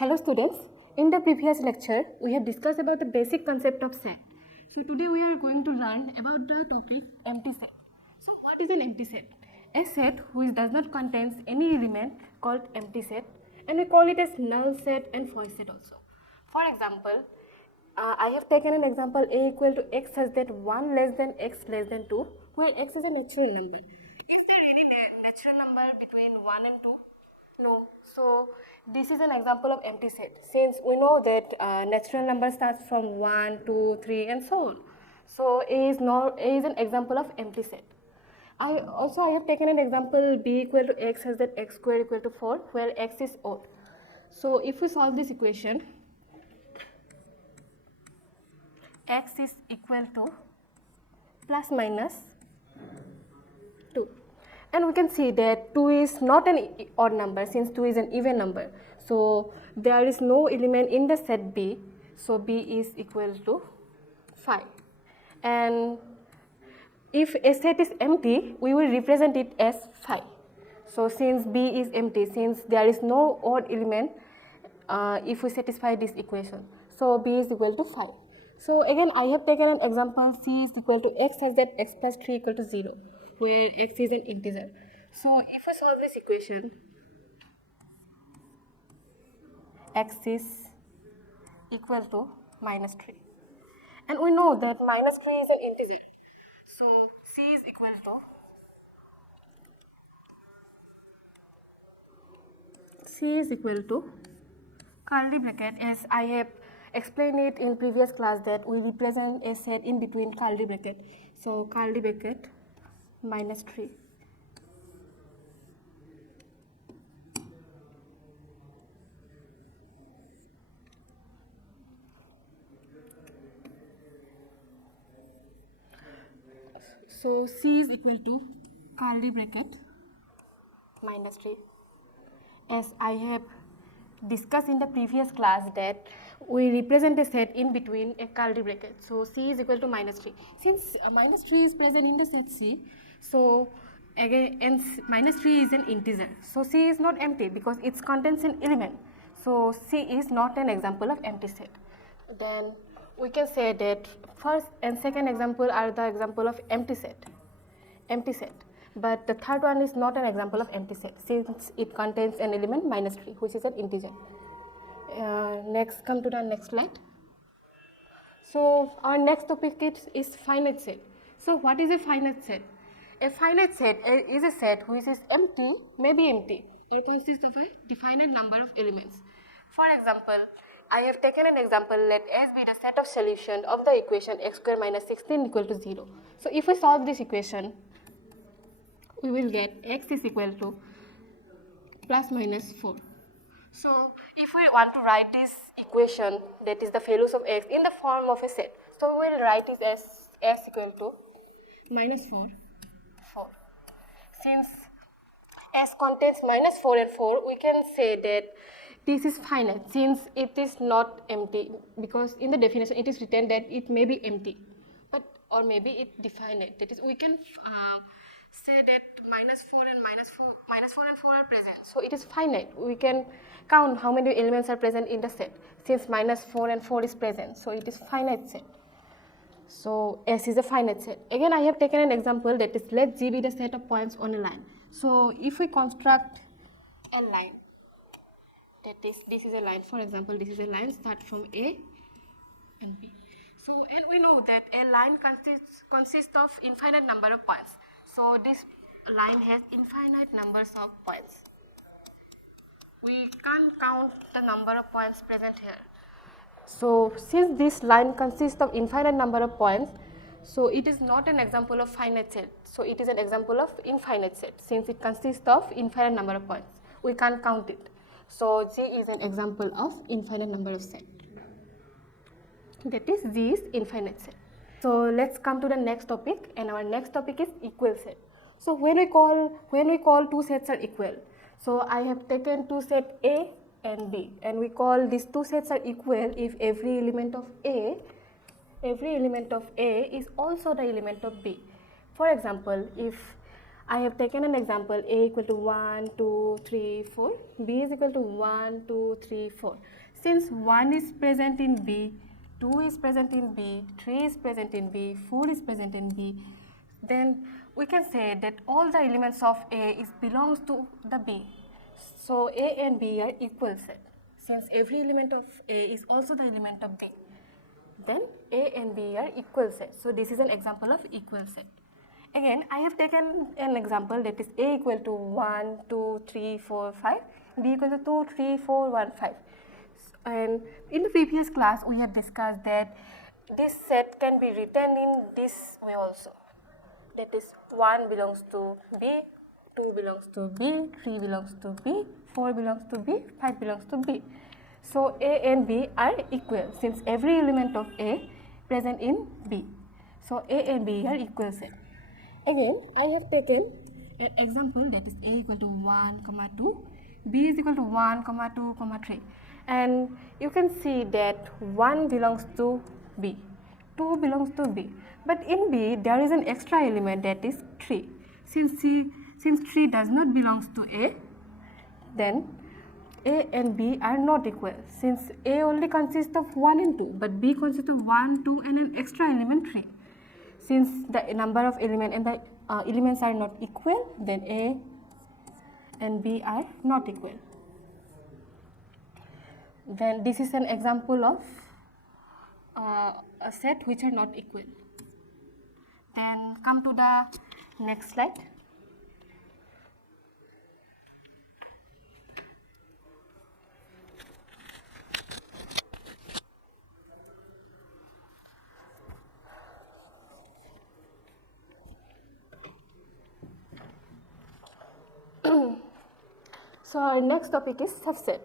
Hello students, in the previous lecture we have discussed about the basic concept of set. So today we are going to learn about the topic empty set. So what is an empty set? A set which does not contain any element called empty set, and we call it as null set and void set also. For example, I have taken an example a equal to x such that 1 less than x less than 2, where x is a natural number. Is there any natural number between 1 and 2? No. So this is an example of empty set, since we know that natural number starts from 1, 2, 3 and so on. So A is an example of empty set. I have taken an example b equal to x such that x square equal to 4, where x is odd. So if we solve this equation, x is equal to plus minus 2. And we can see that 2 is not an odd number, since 2 is an even number. So there is no element in the set B, so B is equal to 5. And if a set is empty, we will represent it as 5. So since B is empty, since there is no odd element, if we satisfy this equation, so B is equal to 5. So again I have taken an example C is equal to x such that x plus 3 equal to 0, where x is an integer. So if we solve this equation, x is equal to minus 3. And we know that minus 3 is an integer. So C is equal to curly bracket, as I have explained it in previous class that we represent a set in between curly bracket. So curly bracket minus 3. So C is equal to curly bracket minus 3. As I have discussed in the previous class that we represent a set in between a curly bracket. So C is equal to minus 3. Since minus 3 is present in the set C, so again and minus 3 is an integer. So C is not empty because it contains an element. So C is not an example of empty set. Then we can say that first and second example are the example of empty set. But the third one is not an example of empty set, since it contains an element minus 3, which is an integer. Next, come to the next slide. So our next topic is finite set. So what is a finite set? A finite set is a set which is empty, may be empty, or consists of a definite number of elements. For example, I have taken an example, let S be the set of solution of the equation x square minus 16 equal to 0. So if we solve this equation, we will get x is equal to plus minus 4. So if we want to write this equation, that is the values of x, in the form of a set, so we will write it as x equal to minus 4, 4. Since s contains minus 4 and 4, we can say that this is finite, since it is not empty, because in the definition it is written that it may be empty, but or maybe it definite. That is, we can say that minus 4 and 4 are present. So it is finite. We can count how many elements are present in the set, since minus 4 and 4 is present. So it is finite set. So S is a finite set. Again, I have taken an example, that is, let G be the set of points on a line. So if we construct a line, that is, this is a line, for example, this is a line start from A and B. So, and we know that a line consists of infinite number of points. So this line has infinite numbers of points. We can't count the number of points present here. So since this line consists of infinite number of points, so it is not an example of finite set. So it is an example of infinite set, since it consists of infinite number of points. We can't count it. So G is an example of infinite number of set. That is, G is infinite set. So let's come to the next topic, and our next topic is equal set. So when we call two sets are equal, so I have taken two sets A and B, and we call these two sets are equal if every element of A is also the element of B. For example, if I have taken an example A equal to 1, 2, 3, 4, B is equal to 1, 2, 3, 4. Since 1 is present in B, 2 is present in B, 3 is present in B, 4 is present in B, then we can say that all the elements of A is belongs to the B. So A and B are equal set. Since every element of A is also the element of B, then A and B are equal set. So this is an example of equal set. Again, I have taken an example that is A equal to 1, 2, 3, 4, 5, B equal to 2, 3, 4, 1, 5. And in the previous class, we have discussed that this set can be written in this way also. That is 1 belongs to B, 2 belongs to B, 3 belongs to B, 4 belongs to B, 5 belongs to B. So A and B are equal since every element of A present in B. So A and B are equal set. Again, I have taken an example that is A equal to 1, 2, B is equal to 1, 2, 3. And you can see that 1 belongs to B, 2 belongs to B. But in B, there is an extra element that is 3. Since 3 does not belong to A, then A and B are not equal. Since A only consists of 1 and 2, but B consists of 1, 2 and an extra element 3. Since the number of elements and the elements are not equal, then A and B are not equal. Then this is an example of a set which are not equal. Then come to the next slide. So our next topic is subset.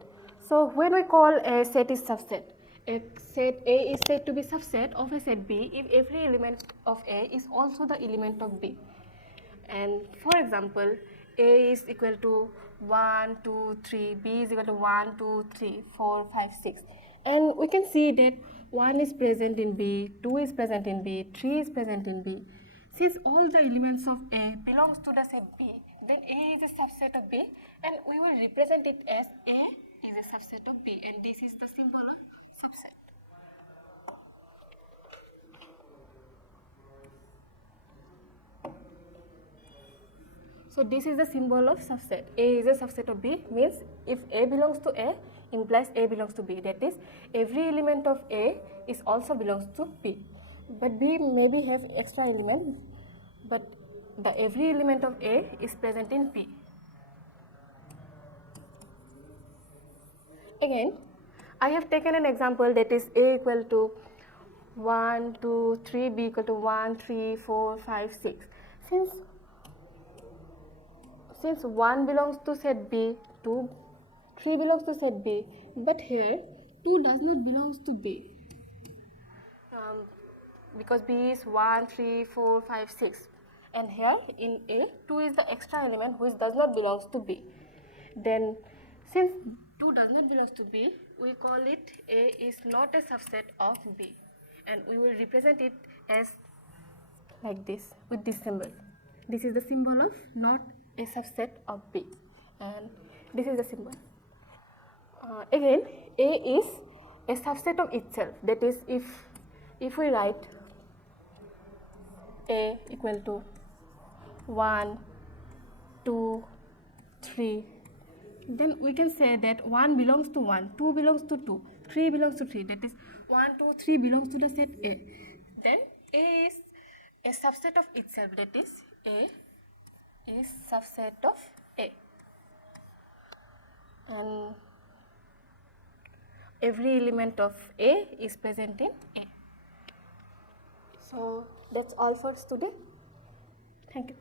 So when we call a set is subset, a set A is said to be subset of a set B if every element of A is also the element of B. And for example, A is equal to 1, 2, 3, B is equal to 1, 2, 3, 4, 5, 6. And we can see that 1 is present in B, 2 is present in B, 3 is present in B. Since all the elements of A belongs to the set B, then A is a subset of B and we will represent it as A is a subset of B, and this is the symbol of subset. So this is the symbol of subset. A is a subset of B means if A belongs to A implies A belongs to B. That is every element of A is also belongs to B. But B maybe have extra element, but the every element of A is present in B. Again, I have taken an example that is A equal to 1, 2, 3, B equal to 1, 3, 4, 5, 6. Since 1 belongs to set B, 2, 3 belongs to set B, but here 2 does not belongs to B. Because B is 1, 3, 4, 5, 6. And here in A, 2 is the extra element which does not belongs to B. Then since 2 does not belongs to B, we call it A is not a subset of B. And we will represent it as like this with this symbol. This is the symbol of not a subset of B. And this is the symbol. Again, A is a subset of itself. That is if we write A equal to 1, 2, 3, then we can say that 1 belongs to 1, 2 belongs to 2, 3 belongs to 3. That is 1, 2, 3 belongs to the set A. Then A is a subset of itself. That is A is subset of A. And every element of A is present in A. So that's all for today. Thank you.